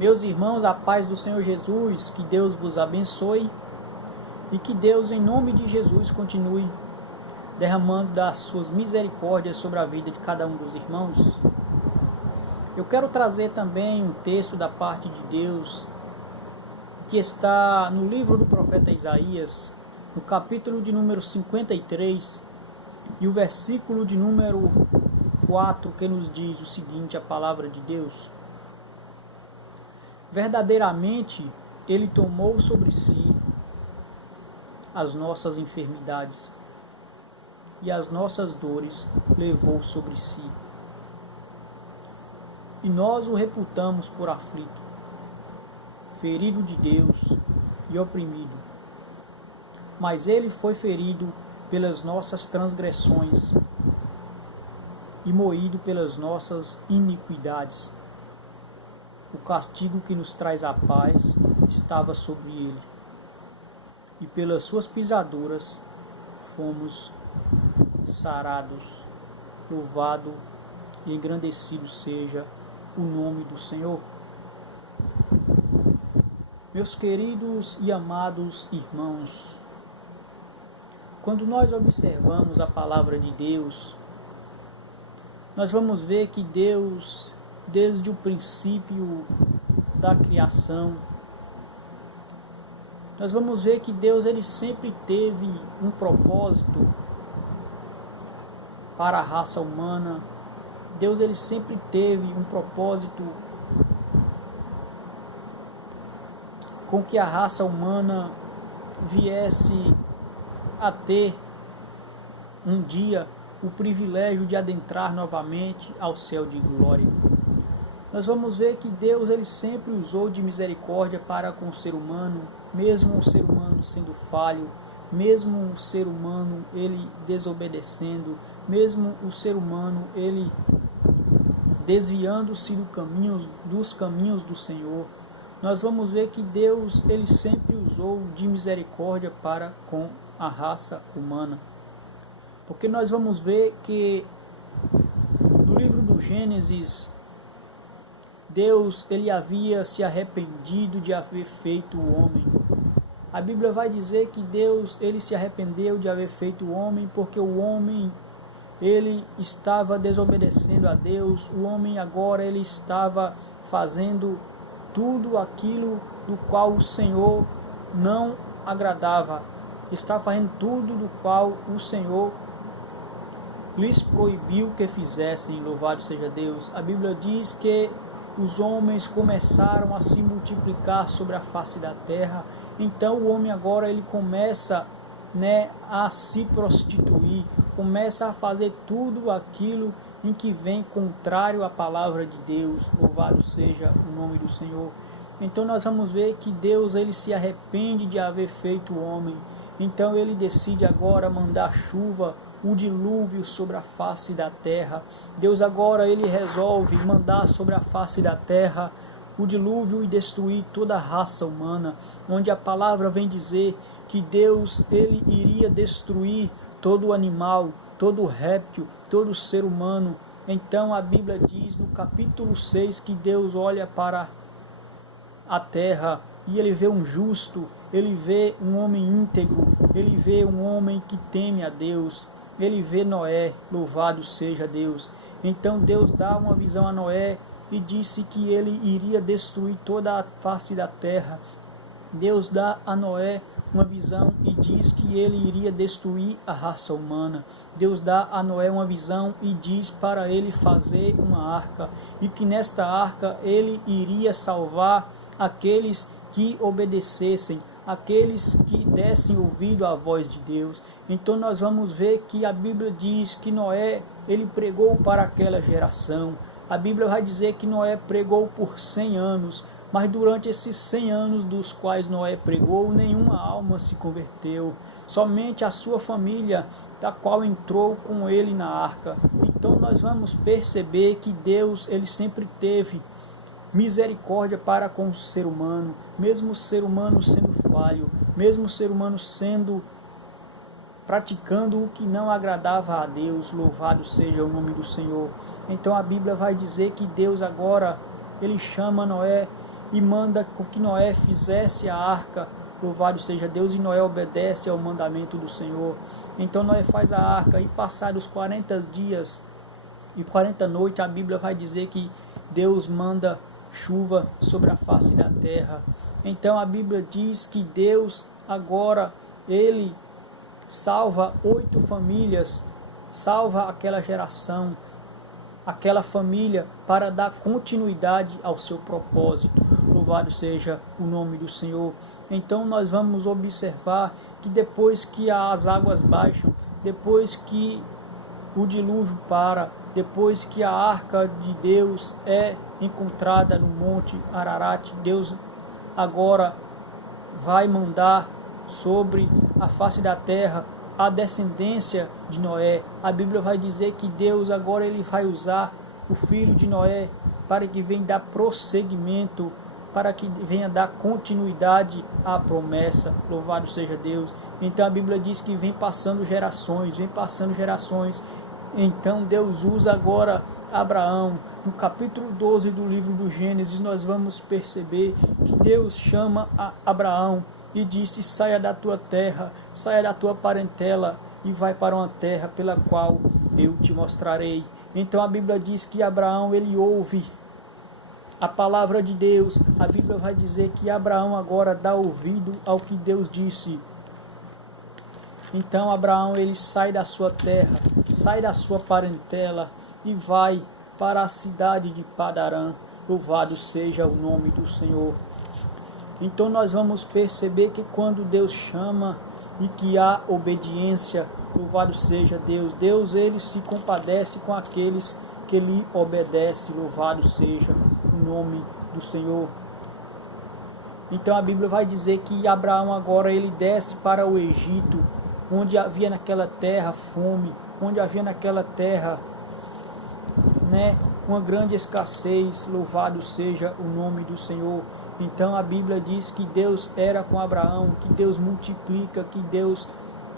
Meus irmãos, a paz do Senhor Jesus, que Deus vos abençoe e que Deus, em nome de Jesus, continue derramando das suas misericórdias sobre a vida de cada um dos irmãos. Eu quero trazer também um texto da parte de Deus que está no livro do profeta Isaías, no capítulo de número 53 e o versículo de número 4, que nos diz o seguinte, a palavra de Deus: verdadeiramente Ele tomou sobre si as nossas enfermidades e as nossas dores levou sobre si. E nós o reputamos por aflito, ferido de Deus e oprimido. Mas ele foi ferido pelas nossas transgressões e moído pelas nossas iniquidades. O castigo que nos traz a paz estava sobre ele, e pelas suas pisaduras fomos sarados. Louvado e engrandecido seja o nome do Senhor. Meus queridos e amados irmãos, quando nós observamos a palavra de Deus, nós vamos ver que Deus, desde o princípio da criação, nós vamos ver que Deus ele sempre teve um propósito para a raça humana. Deus ele sempre teve um propósito com que a raça humana viesse a ter um dia o privilégio de adentrar novamente ao céu de glória. Nós vamos ver que Deus ele sempre usou de misericórdia para com o ser humano, mesmo o ser humano sendo falho, mesmo o ser humano ele desobedecendo, mesmo o ser humano ele desviando-se dos caminhos do Senhor. Nós vamos ver que Deus ele sempre usou de misericórdia para com a raça humana. Porque nós vamos ver que no livro do Gênesis, Deus ele havia se arrependido de haver feito o homem. A Bíblia vai dizer que Deus ele se arrependeu de haver feito o homem porque o homem ele estava desobedecendo a Deus. O homem agora ele estava fazendo tudo aquilo do qual o Senhor não agradava. Está fazendo tudo do qual o Senhor lhes proibiu que fizessem. Louvado seja Deus. A Bíblia diz que os homens começaram a se multiplicar sobre a face da terra. Então o homem agora ele começa a se prostituir, começa a fazer tudo aquilo em que vem contrário à palavra de Deus. Louvado seja o nome do Senhor. Então nós vamos ver que Deus ele se arrepende de haver feito o homem. Então ele decide agora mandar chuva, o dilúvio sobre a face da terra. Deus agora ele resolve mandar sobre a face da terra o dilúvio e destruir toda a raça humana, onde a palavra vem dizer que Deus ele iria destruir todo o animal, todo o réptil, todo o ser humano. Então a Bíblia diz no capítulo 6 que Deus olha para a terra e ele vê um justo, ele vê um homem íntegro, ele vê um homem que teme a Deus, ele vê Noé. Louvado seja Deus. Então Deus dá uma visão a Noé e disse que ele iria destruir toda a face da terra. Deus dá a Noé uma visão e diz que ele iria destruir a raça humana. Deus dá a Noé uma visão e diz para ele fazer uma arca, e que nesta arca ele iria salvar aqueles que obedecessem, aqueles que dessem ouvido à voz de Deus. Então nós vamos ver que a Bíblia diz que Noé ele pregou para aquela geração. A Bíblia vai dizer que Noé pregou por 100 anos, mas durante esses 100 anos dos quais Noé pregou, nenhuma alma se converteu. Somente a sua família, da qual entrou com ele na arca. Então nós vamos perceber que Deus ele sempre teve misericórdia para com o ser humano, mesmo o ser humano sendo falho, mesmo o ser humano praticando o que não agradava a Deus. Louvado seja o nome do Senhor. Então a Bíblia vai dizer que Deus agora ele chama Noé e manda com que Noé fizesse a arca. Louvado seja Deus, e Noé obedece ao mandamento do Senhor. Então Noé faz a arca, e passados 40 dias e 40 noites, a Bíblia vai dizer que Deus manda chuva sobre a face da terra. Então a Bíblia diz que Deus agora, ele salva 8 famílias, salva aquela geração, aquela família, para dar continuidade ao seu propósito. Louvado seja o nome do Senhor. Então nós vamos observar que depois que as águas baixam, depois que o dilúvio para, depois que a arca de Deus é encontrada no monte Ararat, Deus agora vai mandar sobre a face da terra a descendência de Noé. A Bíblia vai dizer que Deus agora ele vai usar o filho de Noé para que venha dar prosseguimento, para que venha dar continuidade à promessa. Louvado seja Deus. Então a Bíblia diz que vem passando gerações, Então Deus usa agora Abraão. No capítulo 12 do livro do Gênesis, nós vamos perceber que Deus chama a Abraão e disse: saia da tua terra, saia da tua parentela e vai para uma terra pela qual eu te mostrarei. Então a Bíblia diz que Abraão ele ouve a palavra de Deus. A Bíblia vai dizer que Abraão agora dá ouvido ao que Deus disse. Então Abraão ele sai da sua terra, sai da sua parentela e vai para a cidade de Padarã. Louvado seja o nome do Senhor. Então nós vamos perceber que quando Deus chama e que há obediência, louvado seja Deus, Deus ele se compadece com aqueles que lhe obedecem. Louvado seja o nome do Senhor. Então a Bíblia vai dizer que Abraão agora ele desce para o Egito, onde havia naquela terra fome, onde havia naquela terra uma grande escassez. Louvado seja o nome do Senhor. Então a Bíblia diz que Deus era com Abraão, que Deus multiplica, que Deus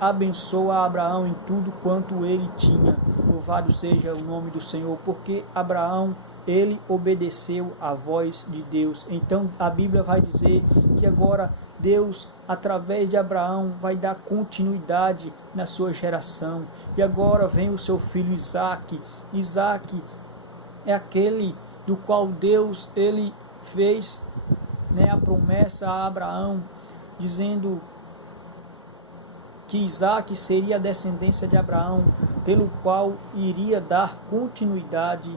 abençoa Abraão em tudo quanto ele tinha. Louvado seja o nome do Senhor, porque Abraão ele obedeceu à voz de Deus. Então a Bíblia vai dizer que agora Deus, através de Abraão, vai dar continuidade na sua geração. E agora vem o seu filho Isaque. Isaque é aquele do qual Deus ele fez a promessa a Abraão, dizendo que Isaque seria a descendência de Abraão, pelo qual iria dar continuidade.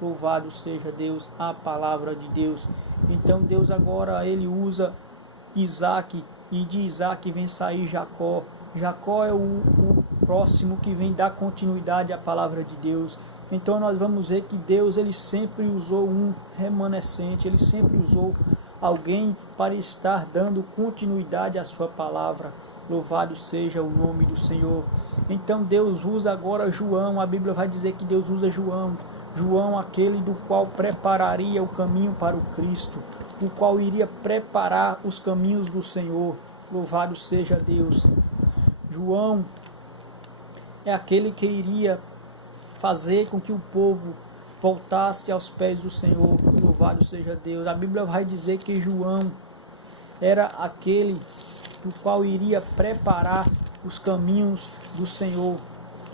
Louvado seja Deus, a palavra de Deus. Então Deus agora ele usa Isaque, e de Isaque vem sair Jacó. Jacó é o próximo que vem dar continuidade à palavra de Deus. Então nós vamos ver que Deus ele sempre usou um remanescente, ele sempre usou alguém para estar dando continuidade à sua palavra. Louvado seja o nome do Senhor. Então Deus usa agora João. A Bíblia vai dizer que Deus usa João. João, aquele do qual prepararia o caminho para o Cristo, o qual iria preparar os caminhos do Senhor. Louvado seja Deus. João é aquele que iria fazer com que o povo voltasse aos pés do Senhor. Louvado seja Deus. A Bíblia vai dizer que João era aquele do qual iria preparar os caminhos do Senhor,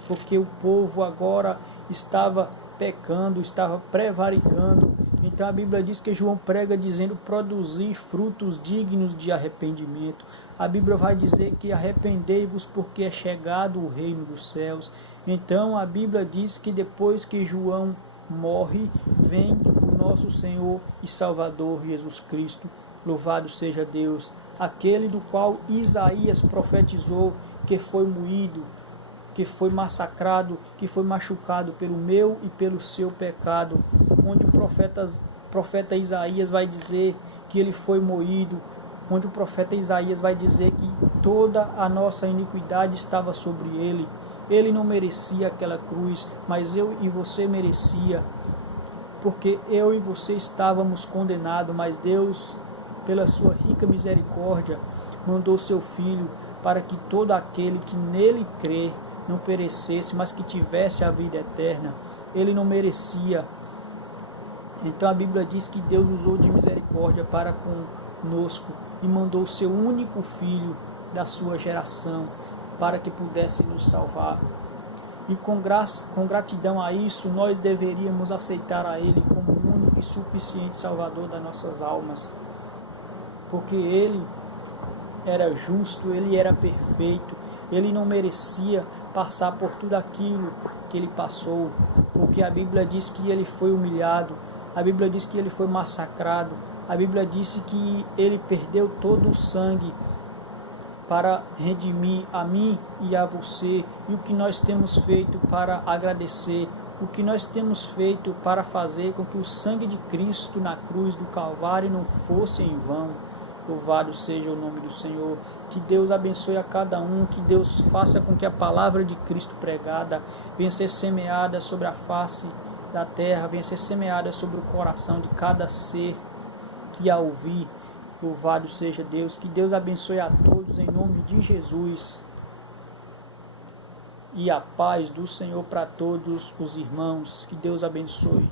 porque o povo agora estava pecando, estava prevaricando. Então a Bíblia diz que João prega dizendo: produzir frutos dignos de arrependimento. A Bíblia vai dizer que arrependei-vos porque é chegado o reino dos céus. Então a Bíblia diz que depois que João morre, vem o nosso Senhor e Salvador Jesus Cristo. Louvado seja Deus, aquele do qual Isaías profetizou que foi moído, que foi massacrado, que foi machucado pelo meu e pelo seu pecado, onde o profeta Isaías vai dizer que ele foi moído, onde o profeta Isaías vai dizer que toda a nossa iniquidade estava sobre ele. Ele não merecia aquela cruz, mas eu e você merecia, porque eu e você estávamos condenados, mas Deus, pela sua rica misericórdia, mandou seu Filho para que todo aquele que nele crê não perecesse, mas que tivesse a vida eterna. Ele não merecia Então a Bíblia diz que Deus usou de misericórdia para conosco e mandou o seu único filho da sua geração para que pudesse nos salvar. E com gratidão a isso, nós deveríamos aceitar a Ele como o único e suficiente Salvador das nossas almas. Porque Ele era justo, Ele era perfeito, Ele não merecia passar por tudo aquilo que Ele passou. Porque a Bíblia diz que Ele foi humilhado, a Bíblia diz que Ele foi massacrado, a Bíblia disse que Ele perdeu todo o sangue para redimir a mim e a você. E o que nós temos feito para agradecer, o que nós temos feito para fazer com que o sangue de Cristo na cruz do Calvário não fosse em vão. Louvado seja o nome do Senhor. Que Deus abençoe a cada um, que Deus faça com que a palavra de Cristo pregada venha ser semeada sobre a face da terra, venha ser semeada sobre o coração de cada ser que a ouvir. Louvado seja Deus, que Deus abençoe a todos em nome de Jesus. E a paz do Senhor para todos os irmãos. Que Deus abençoe.